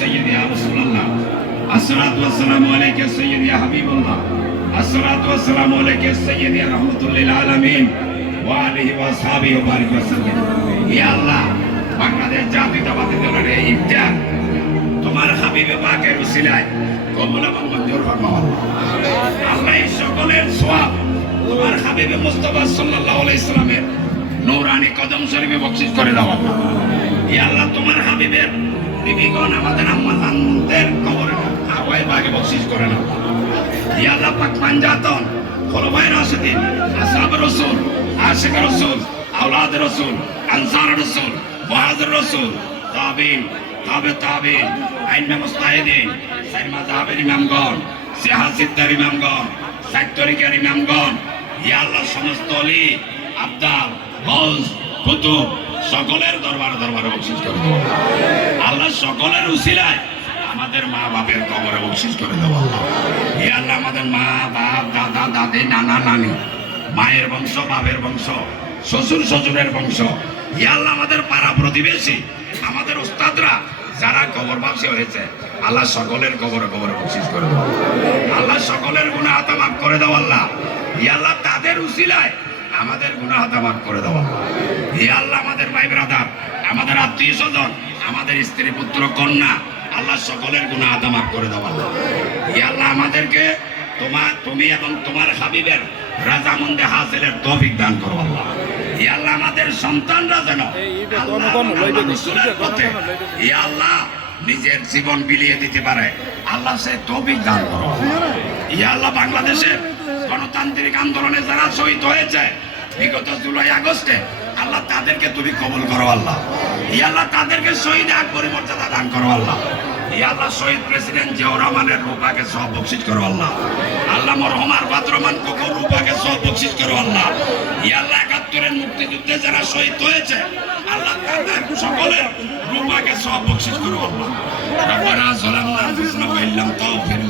সাইয়্যিদি ইয়া রাসূলুল্লাহ। আসসালাতু ওয়াসসালামু আলাইকা ওয়া আলিহি ওয়া সাহবিহি ওয়া বারিক ওয়াসাল্লাম ইয়া আল্লাহ, বাংলাদেশ জাতীয়তাবাদী দলের এই ইফতার তোমার হাবিবে পাকের উসিলায় কবুল মঞ্জুর আল্লাহ সকলের সওয়াব তোমার হাবিবে মুস্তাফা সাল্লাল্লাহু আলাইহি নৌরানি কদম শরীফে বকশিশ করে দাও। আল্লাহ ইয়া আল্লাহ, তোমার হাবিবের বিবিগণ আমাদের আম্মাদের কবরে আওয়ায় বাগে বকশিশ করে নাও ইয়া আল্লাহ পাক পাঞ্জাতন খোলবাই রাশিদিন আসহাব রাসূল, আশিক রাসূল, আওলাদ রাসূল, আনসার রাসূল, মুহাজির রাসূল, তাবিন, তাবে তাবিন আইন মুস্তাহিদিন, সাইমা তাহাবের ইমামগণ সিয়াসিদ্দার ইমামগণ সাইত্তরিকার ইমামগণ ইয়া আল্লাহ সমস্ত অলি আবদাল গৌস কুতুব, সকলের দরবার দরবারে বকশিশ করে দেবো। আল্লাহ সকলের উসিলায় আমাদের মা বাপের কবরে বকশিশ করে দেবো আল্লাহ। হে আল্লাহ, আমাদের মা, বাপ, দাদা, দাদি, নানা, নানি, মায়ের বংশ, বাপের বংশ, শ্বশুর, শ্বশুরের বংশ, হে আল্লাহ, আমাদের পাড়া প্রতিবেশী, আমাদের ওস্তাদরা যারা কবর বাপসি হয়েছে, আল্লাহ সকলের কবরে কবরে বকশিশ করে দেবো। আল্লাহ সকলের গুণা হাতা করে দাও আল্লাহ। হে আল্লাহ, তাদের উসিলায় আমাদের গুণা হাতা করে দেওয়া হে আল্লাহ আমাদের ভাই ব্রাদার আমাদের আত্মীয় স্বজন আমাদের স্ত্রী পুত্র কন্যা আল্লাহ সকলের গুণা হাতা করে দেওয়া হে আল্লাহ আমাদেরকে তোমার তুমি এবং তোমার হাবিবের রাজামন্দে হাসিলের তৌফিক দান করো আল্লাহ। হে আল্লাহ আমাদের সন্তানরা যেন হে আল্লাহ নিজের জীবন বিলিয়ে দিতে পারে। আল্লাহ সে তৌফিক দান করো ইয়া আল্লাহ বাংলাদেশের গণতান্ত্রিক আন্দোলনে যারা শহীদ হয়েছে বিগত জুলাই আগস্টে আল্লাহ তাদেরকে তুমি কবুল করো, আল্লাহ। আল্লাহ তাদেরকে শহীদ এক পরিমর্যাদা দান করো, আল্লাহ। আল্লাহ শহীদ প্রেসিডেন্ট জিয়াউর রহমানের রূপাকে সব বকশিস করো, আল্লাহ। আল্লাহ মরহমার বাদরমান কুকুর রূপাকে সব বকশিস করো, আল্লাহ। আল্লাহ একাত্তরের মুক্তিযুদ্ধে যারা শহীদ হয়েছে, আল্লাহ তাদের সকলের রূপাকে সব বকশিস করো, আল্লাহ। ওয়া ইল্লাম তাগফির